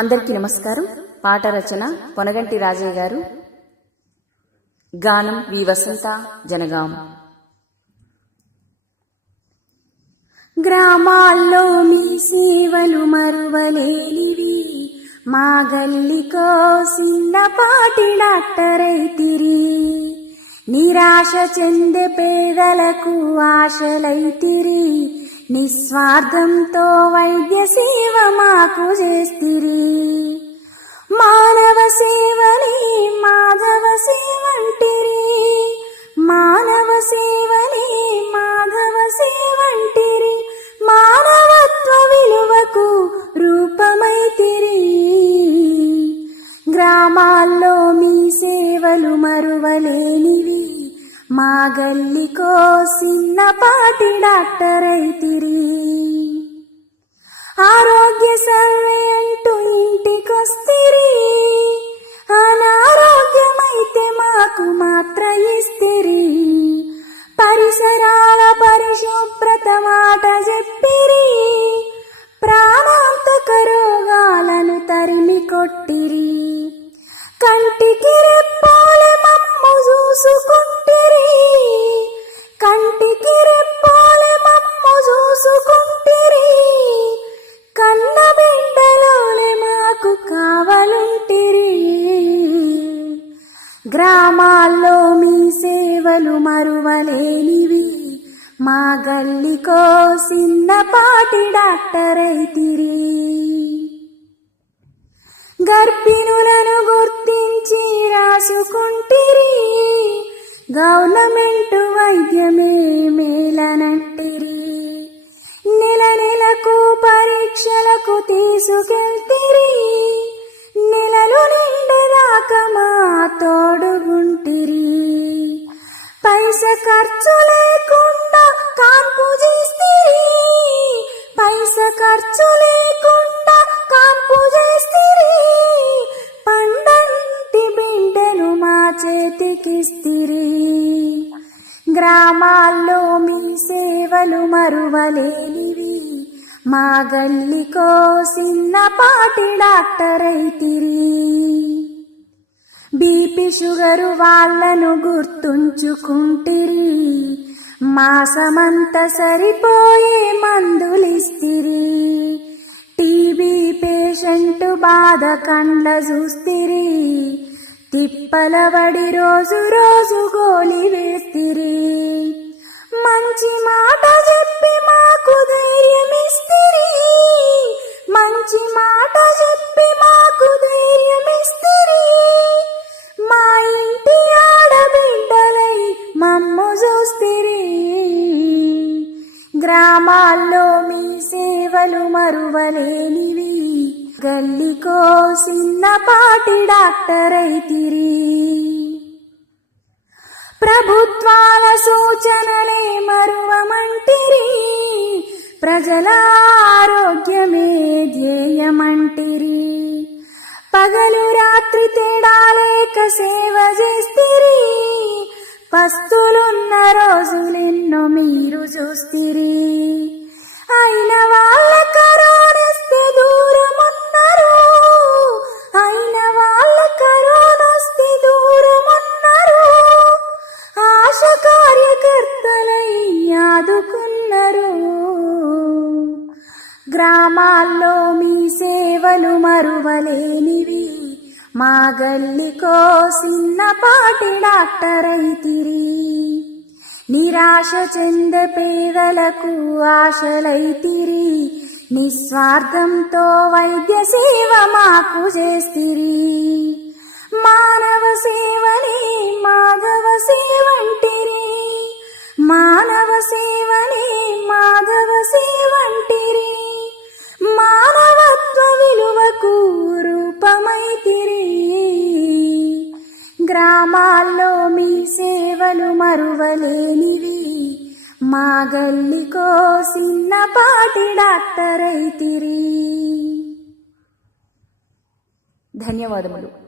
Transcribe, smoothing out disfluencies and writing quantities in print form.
అందరికీ నమస్కారం. పాట రచన పొనగంటి రాజయ్య గారు, గానం వి వసంత, జనగాం. గ్రామాల్లో మీ సేవలు మరువలేనివి, మా గల్లికో చిన్నపాటి డాక్టరైతిరి. నిరాశ చెందే పేదలకు ఆశలైతిరి, నిస్వార్థంతో వైద్య సేవ మాకు చేస్తిరి. మానవ సేవని మాధవ సేవంటిరి, మానవ సేవని మాధవ సేవంటిరి. మానవత్వ విలువకు రూపమైతిరి. గ్రామాల్లో మీ సేవలు మరువలేనివి, మా గల్లికో చిన్నపాటి డాక్టరైతిరి. ఆరోగ్య సర్వే అంటూ ఇంటికొస్తిరి, అనారోగ్యమైతే మాకు మాత్ర ఇస్తిరి. పరిసరాల పరిశుభ్రత మాట చెప్పిరి, ప్రాణాంతక రోగాలను తరిమి కొట్టిరి. కంటికి రెప్పాలే మమ్ము చూసుకుంటిరి, కంటికి రెప్పాలే మమ్ము చూసుకుంటిరి. కన్న బిడ్డలోనే మాకు కావలుంటిరి. గ్రామాల్లో మీ సేవలు మరువలేనివి, మా గల్లికో చిన్నపాటి డాక్టరైతిరి. గర్భిణులను గుర్తించి రాసుకుంటిరి, గవర్నమెంట్ వైద్యమే మేలనంటిరి. నెల నెలకు పరీక్షలకు తీసుకెళ్తిరి, నెలలు నిండేదాకా మా తోడుగుంటిరి. పైస ఖర్చు లేకుండా కాన్పు చేస్తిరి, పైస ఖర్చు లేకుండా కాన్పు చేస్తిరి. పండంటి బిడ్డను మా చేతికిస్తిరి. గ్రామాల్లో మీ సేవలు మరువలేనివి, మా గల్లికో చిన్నపాటి డాక్టరైతిరి. బీపీ షుగరు వాళ్ళను గుర్తుంచుకుంటిరి, మాసమంతా సరిపోయే మందులిస్తిరి. టీబీ పేషెంట్ బాధ కండ్ల చూస్తిరి, తిప్పలబడి రోజు రోజు గోలి వేస్తిరి. మంచి మాట చెప్పి మాకు ధైర్యమిస్తిరి, మంచి మాట చెప్పి మాకు ధైర్యమిస్తిరి. మా ఇంటి ఆడబిడ్డలై మమ్ము చూస్తిరి. గ్రామాల్లో మీ సేవలు మరువలేనివి, గల్లికో చిన్నపాటి డాక్టరైతిరి. ప్రభుత్వాల సూచనలే మరువమంటిరి, ప్రజల ఆరోగ్యమే ధ్యేయమంటిరి. పగలు రాత్రి తేడా లేక సేవ చేస్తిరి, పస్తులున్న రోజులెన్నో మీరు చూస్తిరి. అయిన వాళ్ళ కరోనొస్తే దూరమున్నారు, అయిన వాళ్ళ కరోనొస్తే దూరమున్నారు. ఆశ కార్యకర్తలై ఆదుకున్నారు. గ్రామాల్లో మీ సేవలు మరువలేనివి, మా గల్లికో చిన్నపాటి డాక్టరైతిరి. నిరాశ చెందే పేదలకు ఆశలైతిరి, నిస్వార్థంతో వైద్య సేవ మాకు చేస్తిరి. మానవ సేవని మాధవ సేవంటిరి, మానవ సేవని మాధవ సేవంటిరి. మానవత్వ విలువకు రూపమైతిరి. గ్రామాల్లో మీ సేవలు మరువలేనివి, మా గల్లికో చిన్నపాటి డాక్టరైతిరి. ధన్యవాదములు.